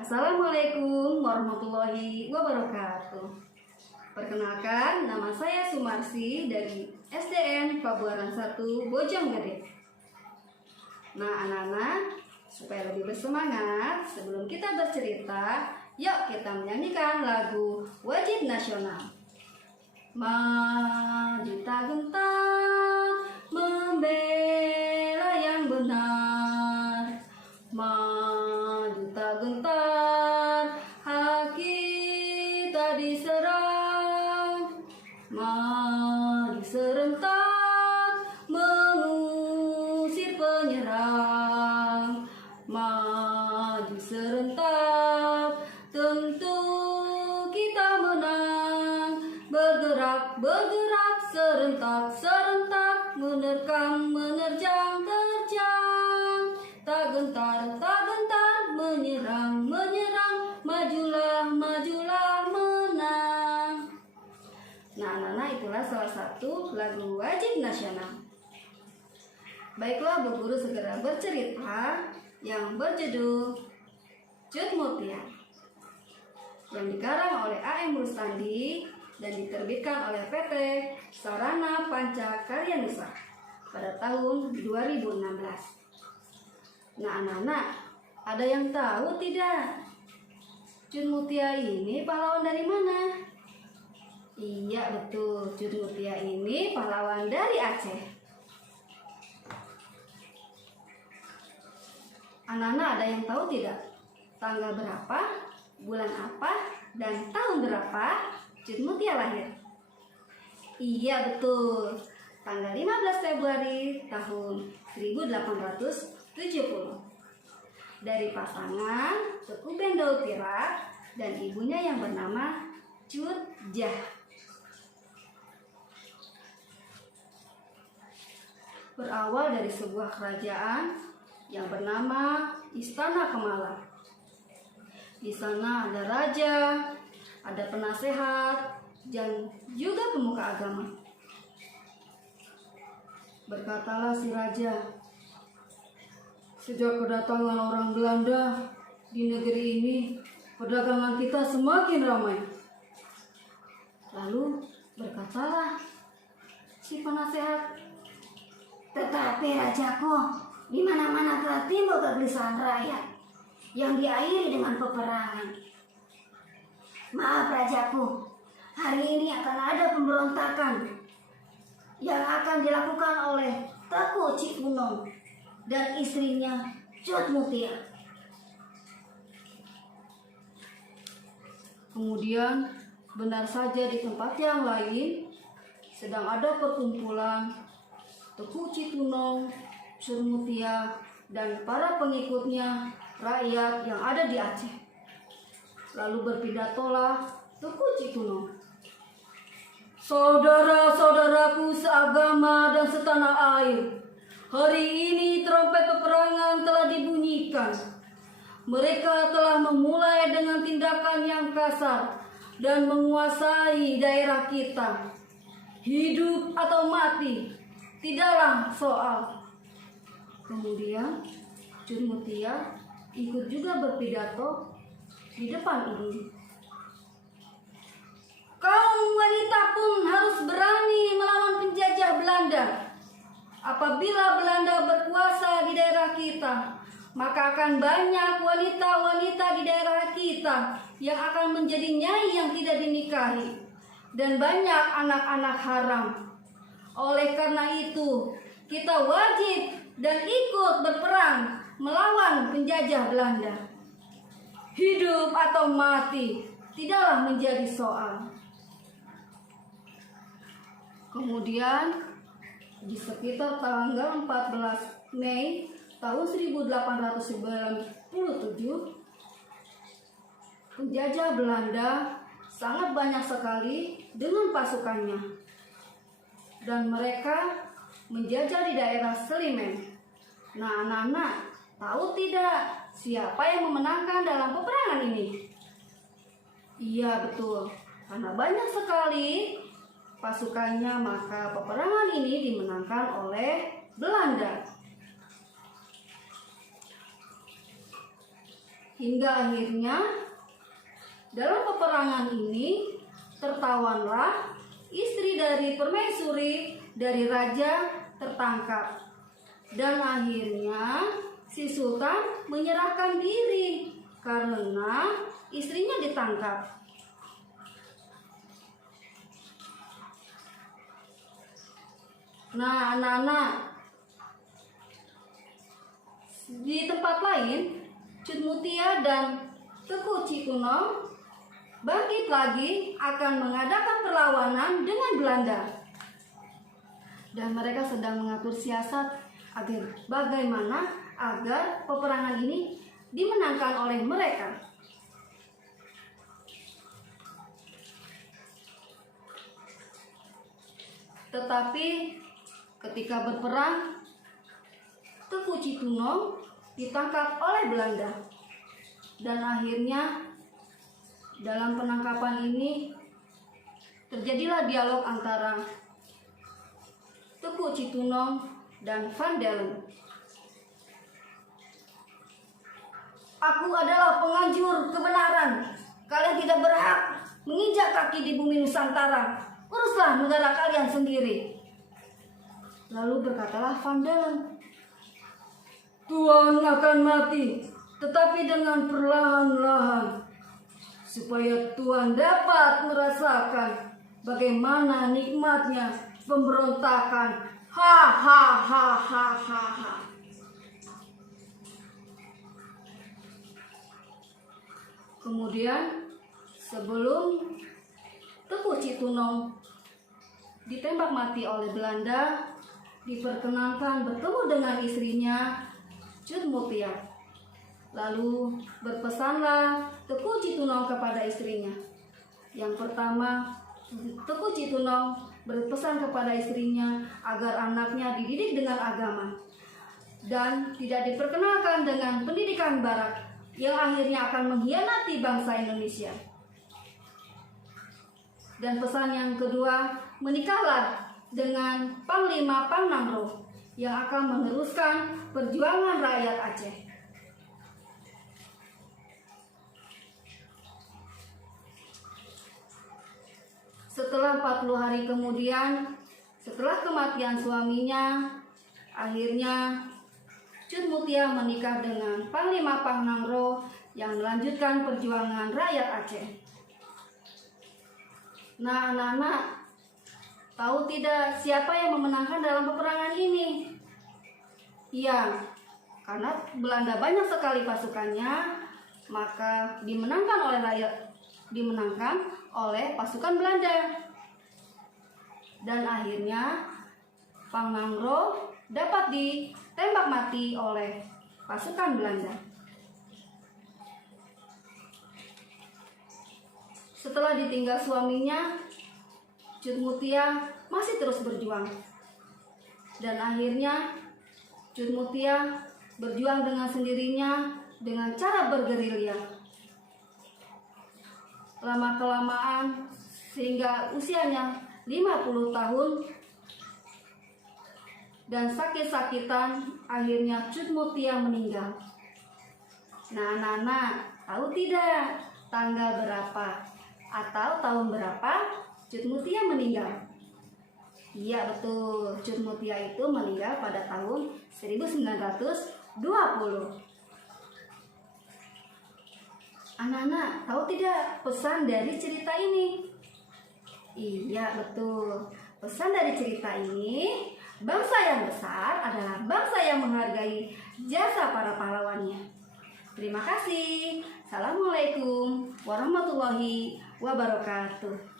Assalamualaikum warahmatullahi wabarakatuh. Perkenalkan, nama saya Sumarsi dari SDN Pabuaran 1 Bojonggede. Nah anak-anak, supaya lebih bersemangat, sebelum kita bercerita, yuk kita menyanyikan lagu wajib nasional. Maju tak gentar membela yang benar, maju tak gentar hak kita diserang, maju serentak mengusir penyerang, maju serentak tentu kita menang. Bergerak serentak menerkam terjang, tak gentar menyerang, majulah menang. Nah anak-anak, itulah salah satu lagu wajib nasional. Baiklah, Bu Guru segera bercerita yang berjudul Cut Mutia, yang dikarang oleh A.M. Rustandi dan diterbitkan oleh PT Sarana Panca Karya Nusa pada tahun 2016. Nah anak-anak, ada yang tahu tidak? Cut Mutia ini pahlawan dari mana? Iya betul, Cut Mutia ini pahlawan dari Aceh. Anak-anak, ada yang tahu tidak? Tanggal berapa, bulan apa, dan tahun berapa Cut Mutia lahir? Iya betul, tanggal 15 Februari tahun 1870. Dari pasangan Teku Bendol Pirak dan ibunya yang bernama Cut Jah. Berawal dari sebuah kerajaan yang bernama Istana Kemala. Di sana ada raja, ada penasehat, dan juga pemuka agama. Berkatalah si raja, sejak kedatangan orang Belanda di negeri ini, perdagangan kita semakin ramai. Lalu berkatalah si penasehat, tetapi rajaku, di mana-mana telah timbul kegelisahan rakyat yang diakhiri dengan peperangan. Maaf rajaku, hari ini akan ada pemberontakan yang akan dilakukan oleh Teku Cikunong dan istrinya Cut Mutia. Kemudian benar saja di tempat yang lain sedang ada perkumpulan Teku Cikunong, Cut Mutia, dan para pengikutnya rakyat yang ada di Aceh. Lalu berpidatolah Teku Cikunong. Saudara-saudaraku seagama dan setanah air, hari ini trompet peperangan telah dibunyikan. Mereka telah memulai dengan tindakan yang kasar dan menguasai daerah kita. Hidup atau mati tidaklah soal. Kemudian Cut Mutia ikut juga berpidato di depan ini. Kaum wanita pun harus berani melawan penjajah Belanda. Apabila Belanda berkuasa di daerah kita, maka akan banyak wanita-wanita di daerah kita yang akan menjadi nyai yang tidak dinikahi, dan banyak anak-anak haram. Oleh karena itu, kita wajib dan ikut berperang melawan penjajah Belanda. Hidup atau mati tidaklah menjadi soal. Kemudian di sekitar tanggal 14 Mei tahun 1897, penjajah Belanda sangat banyak sekali dengan pasukannya, dan mereka menjajah di daerah Selimen. Nah anak-anak, tahu tidak siapa yang memenangkan dalam peperangan ini? Iya betul, karena banyak sekali pasukannya, maka peperangan ini dimenangkan oleh Belanda. hingga akhirnya dalam peperangan ini tertawanlah istri dari permaisuri dari raja tertangkap, dan akhirnya si sultan menyerahkan diri karena istrinya ditangkap. Nah, anak-anak, di tempat lain Cut Mutia dan Teuku Cikunong bangkit lagi akan mengadakan perlawanan dengan Belanda, dan mereka sedang mengatur siasat agar bagaimana agar peperangan ini dimenangkan oleh mereka. Tetapi ketika berperang, Teuku Cikunong ditangkap oleh Belanda, dan akhirnya dalam penangkapan ini terjadilah dialog antara Teuku Cikunong dan Van Dalen. Aku adalah penganjur kebenaran. Kalian tidak berhak menginjak kaki di bumi Nusantara. Uruslah negara kalian sendiri. Lalu berkatalah Van Dalen, Tuhan akan mati, tetapi dengan perlahan-lahan, supaya Tuhan dapat merasakan bagaimana nikmatnya pemberontakan. Ha ha ha ha ha ha. Kemudian sebelum Teuku Cikunong ditembak mati oleh Belanda, diperkenankan bertemu dengan istrinya Cut Mutia. Lalu berpesanlah Teuku Cikunong kepada istrinya. Yang pertama, Teuku Cikunong berpesan kepada istrinya agar anaknya dididik dengan agama dan tidak diperkenalkan dengan pendidikan barat yang akhirnya akan mengkhianati bangsa Indonesia. Dan pesan yang kedua, menikahlah dengan Panglima Pangnamro yang akan meneruskan perjuangan rakyat Aceh. Setelah 40 hari kemudian, setelah kematian suaminya, akhirnya Cut Mutia menikah dengan Panglima Pangnamro yang melanjutkan perjuangan rakyat Aceh. Nah, anak-anak, tahu tidak siapa yang memenangkan dalam peperangan ini? Iya, karena Belanda banyak sekali pasukannya, maka dimenangkan oleh pasukan Belanda. Dan akhirnya Pangnamro dapat ditembak mati oleh pasukan Belanda. Setelah ditinggal suaminya, Cut Mutia masih terus berjuang. Dan akhirnya Cut Mutia berjuang dengan sendirinya dengan cara bergerilya. Lama-kelamaan sehingga usianya 50 tahun dan sakit-sakitan, akhirnya Cut Mutia meninggal. Nah, anak-anak, tahu tidak tanggal berapa atau tahun berapa Cut Mutia meninggal? Iya, betul. Cut Mutia itu meninggal pada tahun 1920. Anak-anak, tahu tidak pesan dari cerita ini? Iya, betul. Pesan dari cerita ini, bangsa yang besar adalah bangsa yang menghargai jasa para pahlawannya. Terima kasih. Assalamualaikum warahmatullahi wabarakatuh.